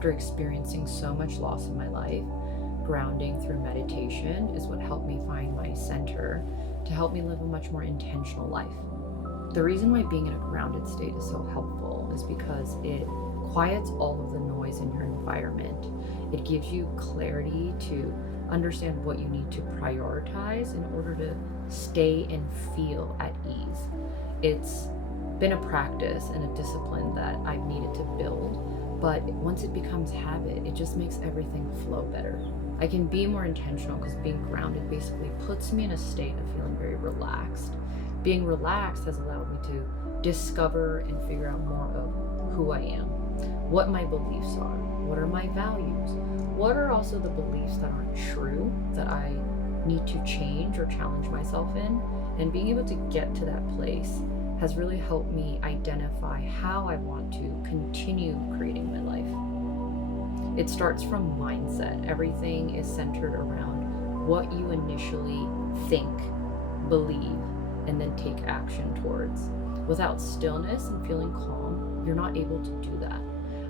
After experiencing so much loss in my life, grounding through meditation is what helped me find my center to help me live a much more intentional life. The reason why being in a grounded state is so helpful is because it quiets all of the noise in your environment. It gives you clarity to understand what you need to prioritize in order to stay and feel at ease. It's been a practice and a discipline that I've needed to build, but once it becomes habit, it just makes everything flow better. I can be more intentional because being grounded basically puts me in a state of feeling very relaxed. Being relaxed has allowed me to discover and figure out more of who I am, what my beliefs are, what are my values, what are also the beliefs that aren't true that I need to change or challenge myself in. And being able to get to that place has really helped me identify how I want to continue creating my life. It starts from mindset. Everything is centered around what you initially think, believe, and then take action towards. Without stillness and feeling calm, you're not able to do that.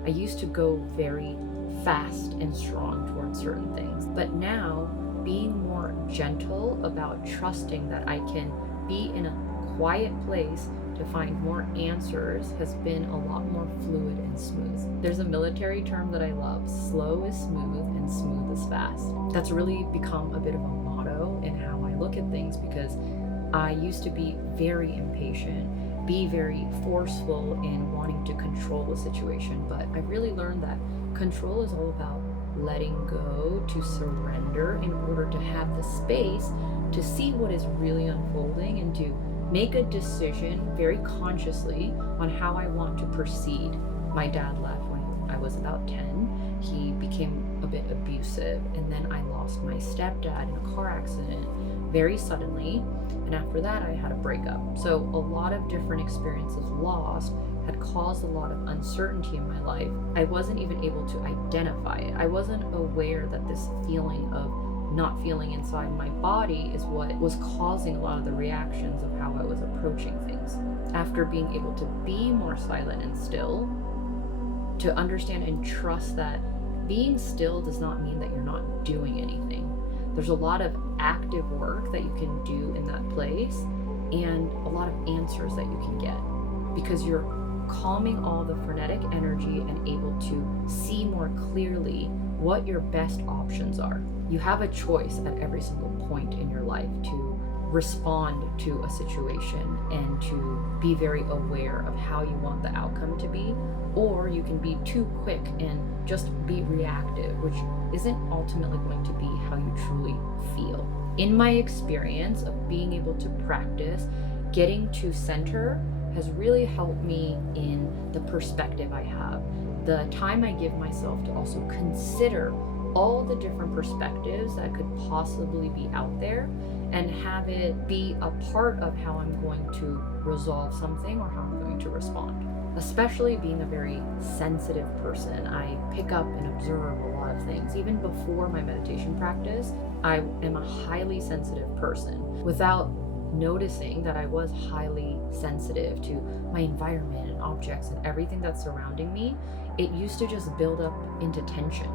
I used to go very fast and strong towards certain things, but now being more gentle about trusting that I can be in a quiet place to find more answers has been a lot more fluid and smooth. There's a military term that I love: slow is smooth and smooth is fast. That's really become a bit of a motto in how I look at things, because I used to be very impatient, be very forceful in wanting to control the situation, but I've really learned that control is all about letting go, to surrender in order to have the space to see what is really unfolding and to make a decision very consciously on how I want to proceed. My dad left when I was about 10. He became a bit abusive, and then I lost my stepdad in a car accident very suddenly, and after that I had a breakup. So a lot of different experiences lost had caused a lot of uncertainty in my life. I wasn't even able to identify it. I wasn't aware that this feeling of not feeling inside my body is what was causing a lot of the reactions of how I was approaching things. After being able to be more silent and still, to understand and trust that being still does not mean that you're not doing anything. There's a lot of active work that you can do in that place, and a lot of answers that you can get, because you're calming all the frenetic energy and able to see more clearly what your best options are. You have a choice at every single point in your life to respond to a situation and to be very aware of how you want the outcome to be, or you can be too quick and just be reactive, which isn't ultimately going to be how you truly feel. In my experience of being able to practice getting to center has really helped me in the perspective I have, the time I give myself to also consider all the different perspectives that could possibly be out there, and have it be a part of how I'm going to resolve something or how I'm going to respond. Especially being a very sensitive person, I pick up and observe a lot of things. Even before my meditation practice, I am a highly sensitive person. Without noticing that I was highly sensitive to my environment and objects and everything that's surrounding me, it used to just build up into tension.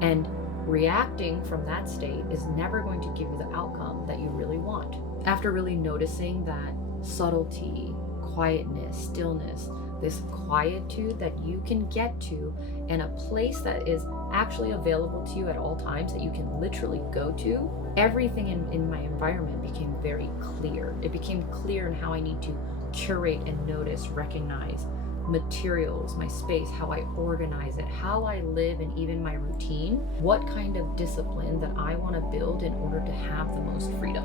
And reacting from that state is never going to give you the outcome that you really want. After really noticing that subtlety, quietness, stillness, this quietude that you can get to, and a place that is actually available to you at all times that you can literally go to, everything in my environment became very clear. It became clear in how I need to curate and notice, recognize materials, my space, how I organize it, how I live, and even my routine, what kind of discipline that I want to build in order to have the most freedom.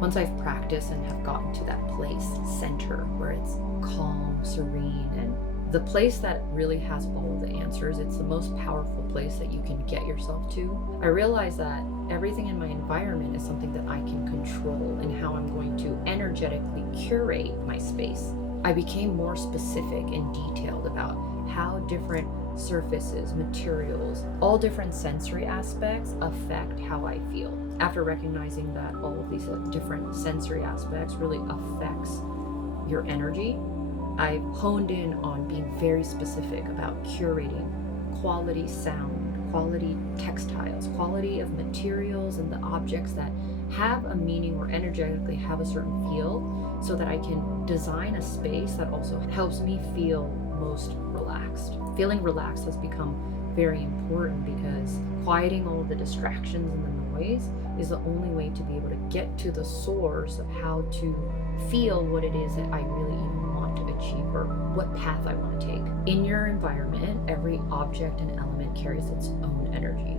Once I've practiced and have gotten to that place, center, where it's calm, serene, and the place that really has all the answers, it's the most powerful place that you can get yourself to. I realize that everything in my environment is something that I can control, and how I'm going to energetically curate my space. I became more specific and detailed about how different surfaces, materials, all different sensory aspects affect how I feel. After recognizing that all of these different sensory aspects really affects your energy, I've honed in on being very specific about curating quality sound, quality textiles, quality of materials and the objects that have a meaning or energetically have a certain feel, so that I can design a space that also helps me feel most relaxed. Feeling relaxed has become very important because quieting all of the distractions and the noise is the only way to be able to get to the source of how to feel what it is that I really even want to achieve or what path I want to take. In your environment, every object and element carries its own energy.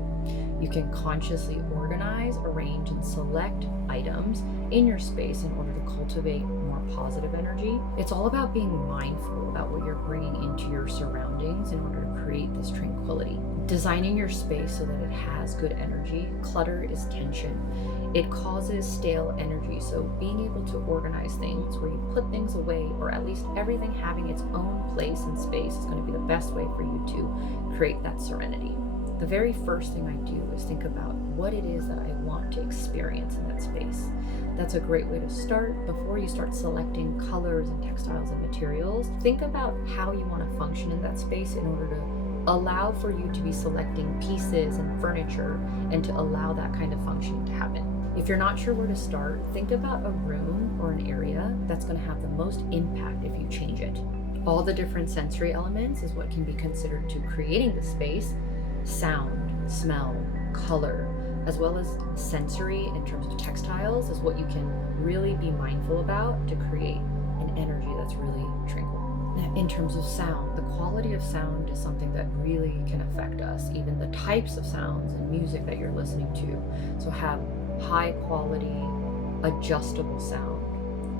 You can consciously organize, arrange, and select items in your space in order to cultivate more positive energy. It's all about being mindful about what you're bringing into your surroundings in order to create this tranquility. Designing your space so that it has good energy. Clutter is tension. It causes stale energy. So being able to organize things where you put things away, or at least everything having its own place and space, is going to be the best way for you to create that serenity. The very first thing I do is think about what it is that I want to experience in that space. That's a great way to start. Before you start selecting colors and textiles and materials, think about how you want to function in that space in order to allow for you to be selecting pieces and furniture and to allow that kind of functioning to happen. If you're not sure where to start, think about a room or an area that's going to have the most impact if you change it. All the different sensory elements is what can be considered to creating the space. Sound, smell, color, as well as sensory in terms of textiles is what you can really be mindful about to create an energy that's really tranquil. In terms of sound, the quality of sound is something that really can affect us, even the types of sounds and music that you're listening to. So have high quality, adjustable sound.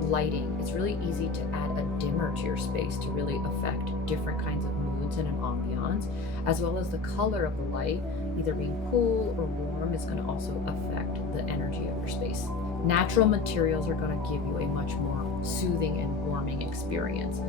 Lighting, it's really easy to add a dimmer to your space to really affect different kinds of moods and an ambiance, as well as the color of the light, either being cool or warm, is going to also affect the energy of your space. Natural materials are going to give you a much more soothing and warming experience.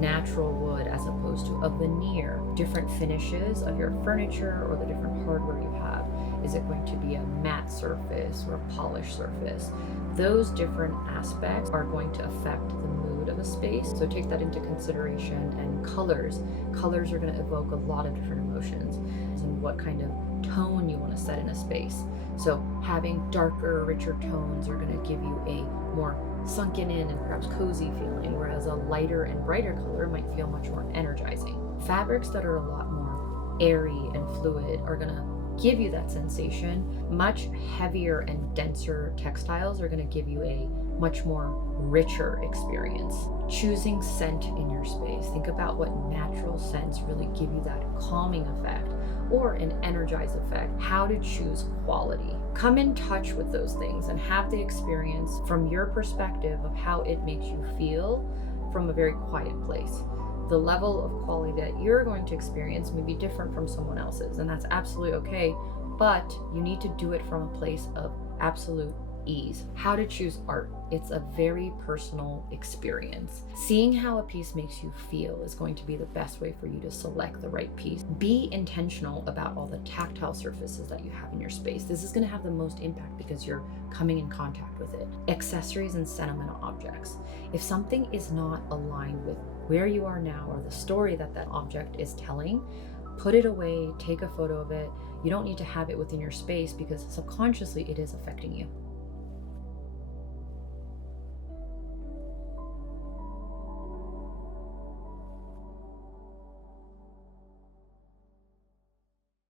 Natural wood as opposed to a veneer. Different finishes of your furniture or the different hardware you have. Is it going to be a matte surface or a polished surface? Those different aspects are going to affect the mood of a space. So take that into consideration. And colors. Colors are going to evoke a lot of different emotions and what kind of tone you want to set in a space. So having darker, richer tones are going to give you a more sunken in and perhaps cozy feeling, whereas a lighter and brighter color might feel much more energizing. Fabrics that are a lot more airy and fluid are going to give you that sensation. Much heavier and denser textiles are going to give you a much more richer experience. Choosing scent in your space. Think about what natural scents really give you that calming effect or an energized effect. How to choose quality. Come in touch with those things and have the experience from your perspective of how it makes you feel from a very quiet place. The level of quality that you're going to experience may be different from someone else's, and that's absolutely okay, but you need to do it from a place of absolute ease. How to choose art. It's a very personal experience. Seeing how a piece makes you feel is going to be the best way for you to select the right piece. Be intentional about all the tactile surfaces that you have in your space. This is going to have the most impact because you're coming in contact with it. Accessories and sentimental objects. If something is not aligned with where you are now or the story that that object is telling, put it away, take a photo of it. You don't need to have it within your space because subconsciously it is affecting you.